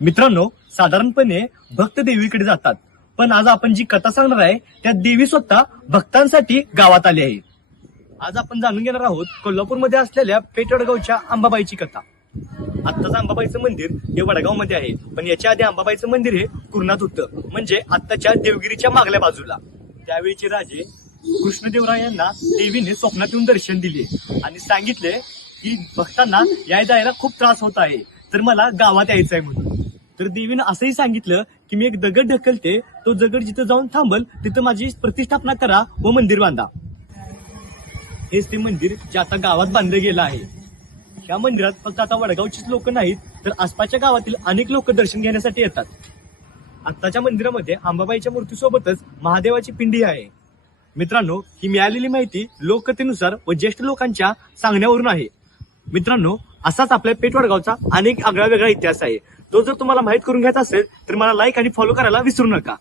मित्रांनो, साधारणपणे भक्त देवीकडे जातात, पण आज आपण जी कथा सांगणार आहे त्या देवी स्वतः भक्तांसाठी गावात आली आहे. आज आपण जाणून घेणार आहोत कोल्हापूरमध्ये असलेल्या पेठवडगावच्या अंबाबाईची कथा. आत्ताचं अंबाबाईचं मंदिर हे वडगावमध्ये आहे, पण याच्या आधी अंबाबाईचं मंदिर हे कुर्णात होतं, म्हणजे आत्ताच्या देवगिरीच्या मागल्या बाजूला. त्यावेळीचे राजे कृष्णदेवराय यांना देवीने स्वप्नात येऊन दर्शन दिले आणि सांगितले की भक्तांना या जायला खूप त्रास होत आहे, तर मला गावात यायचं आहे म्हणून. तर देवीनं असंही सांगितलं की मी एक दगड ढकलते, तो दगड जिथं जाऊन थांबल तिथं माझी प्रतिष्ठापना करा व मंदिर बांधा. हेच ते मंदिर जे आता गावात बांधलं गेलं आहे. या मंदिरात फक्त आता वडगावचीच लोक नाहीत, तर आसपासच्या गावातील अनेक लोक दर्शन घेण्यासाठी येतात. आत्ताच्या मंदिरामध्ये अंबाबाईच्या मूर्तीसोबतच महादेवाची पिंडी आहे. मित्रांनो, ही मिळालेली माहिती लोककथेनुसार व ज्येष्ठ लोकांच्या सांगण्यावरून आहे. मित्रांनो, असाच आपल्या पेठवडगावचा अनेक आगळा वेगळा इतिहास आहे. तो जर तुम्हाला माहित करून घ्यायचा असेल तर मला लाईक आणि फॉलो करायला विसरू नका.